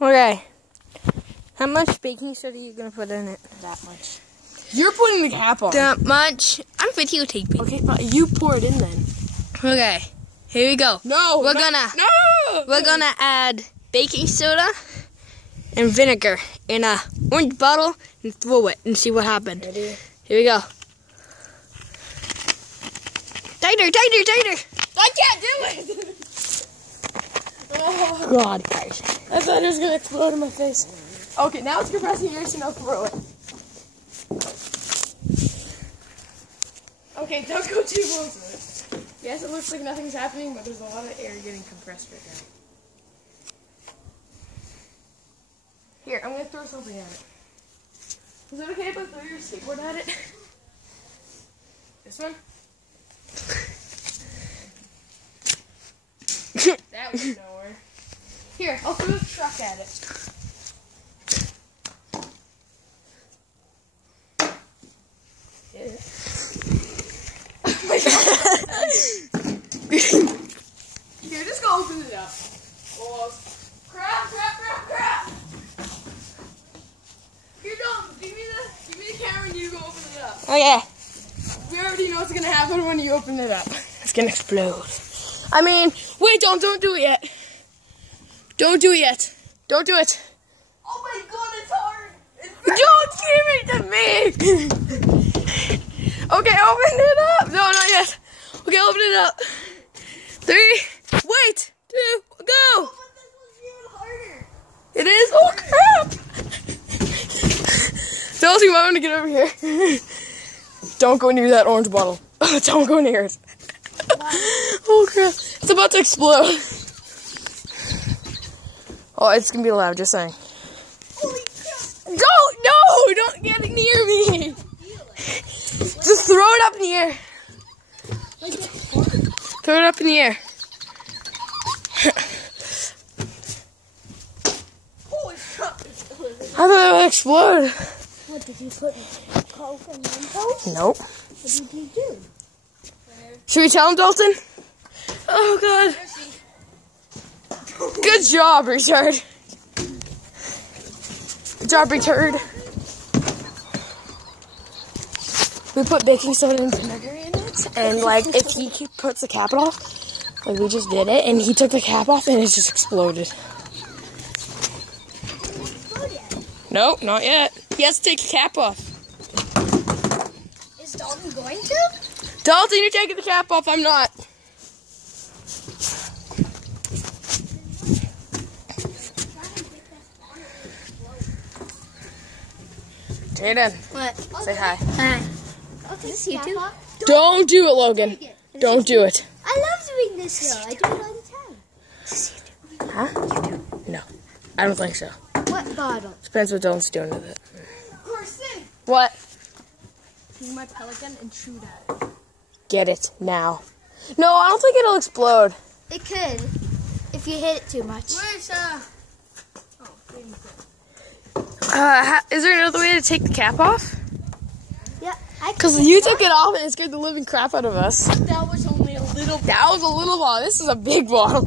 Okay. How much baking soda are you going to put in it? That much. You're putting the cap on. That much? I'm videotaping. Okay, you pour it in then. Okay. Here we go. No. We're gonna add baking soda and vinegar in a orange bottle and throw it and see what happens. Ready? Here we go. Tighter, tighter, tighter. I can't do it. Oh God, guys. I thought it was gonna explode in my face. Okay, now it's compressing yours, so now throw it. Okay, don't go too close to it. Yes, it looks like nothing's happening, but there's a lot of air getting compressed right now. Here, I'm gonna throw something at it. Is it okay if I throw your skateboard at it? This one? That went nowhere. Here, I'll throw the truck at it. Oh my god. Here, just go open it up. Oh, crap. Here, don't. Give me the camera and you go open it up. Oh, yeah. We already know what's gonna happen when you open it up. It's gonna explode. I mean, wait, don't do it yet. Don't do it yet. Don't do it. Oh my god, it's hard. Don't give it to me. Okay, open it up. No, not yet. Okay, open it up. 3, wait, 2, go. Oh, but this was even harder. It is? Oh, crap. Chelsea, you might want to get over here. Don't go near that orange bottle. Don't go near it. Oh, crap. It's about to explode. Oh, it's going to be loud, just saying. Holy crap. Don't get it near me. Just throw it up in the air. Throw it up in the air. Holy crap. How did it explode? What did you put? Coke and Mentos? Nope. What did you do? Should we tell him, Dalton? Oh, God. Good job, Richard. Good job, Richard. We put baking soda and vinegar in it, and, like, if he puts the cap off, like, we just did it, and he took the cap off, and it just exploded. Nope, not yet. He has to take the cap off. Is Dalton going to? Dalton, you're taking the cap off. I'm not. Jaden, What? say hi. Hi. Okay, see you too. Don't do it, Logan. Don't do it. I love doing this though. I do it all the time. Huh? No, I don't think so. What bottle? Depends what Dalton's doing with it. Corson! What? Take my pelican and shoot at it. Get it now. No, I don't think it'll explode. It could, if you hit it too much. Where's, Is there another way to take the cap off? Yeah, I Because you took it off and it scared the living crap out of us. That was only a little. That was a little bottle. This is a big bottle.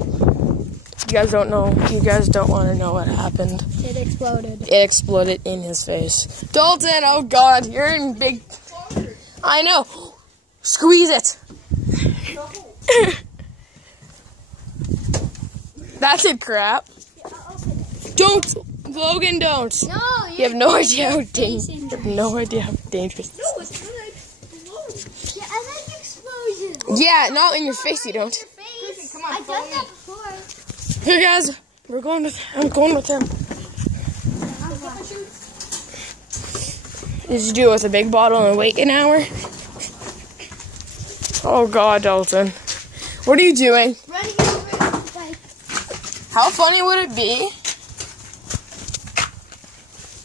You guys don't know. You guys don't want to know what happened. It exploded. It exploded in his face. Dalton, oh God, you're in big. I know. Squeeze it. That's it, crap. Don't, Logan, don't. No, You have no idea how dangerous. You have no idea how dangerous. No, it's gonna explode. Yeah, I like explosions. Yeah, not in your face. You don't. Come on, I've done that before. Hey guys, I'm going with him. Did you do it with a big bottle and wait an hour? Oh God, Dalton. What are you doing? Running over the bike. How funny would it be?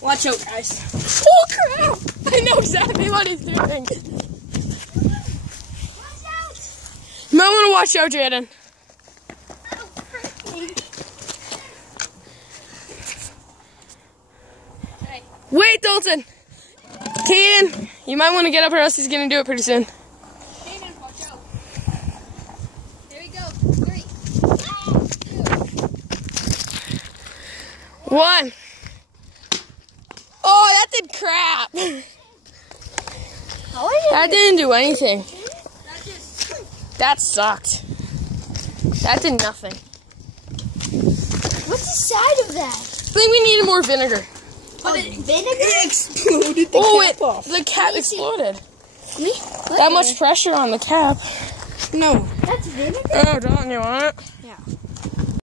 watch out, guys. Oh crap! I know exactly what he's doing. Watch out! You might want to watch out, Jaden. Wait, Dalton! Caden, you might want to get up or else he's going to do it pretty soon. Caden, watch out. There we go. 3, 2. 1. Oh, that did crap. That didn't do anything. That sucked. That did nothing. What's the side of that? I think we needed more vinegar. Vinegar? It exploded the cap off. The cap exploded. That much pressure on the cap. No. That's vinegar? Oh, don't you want it? Yeah.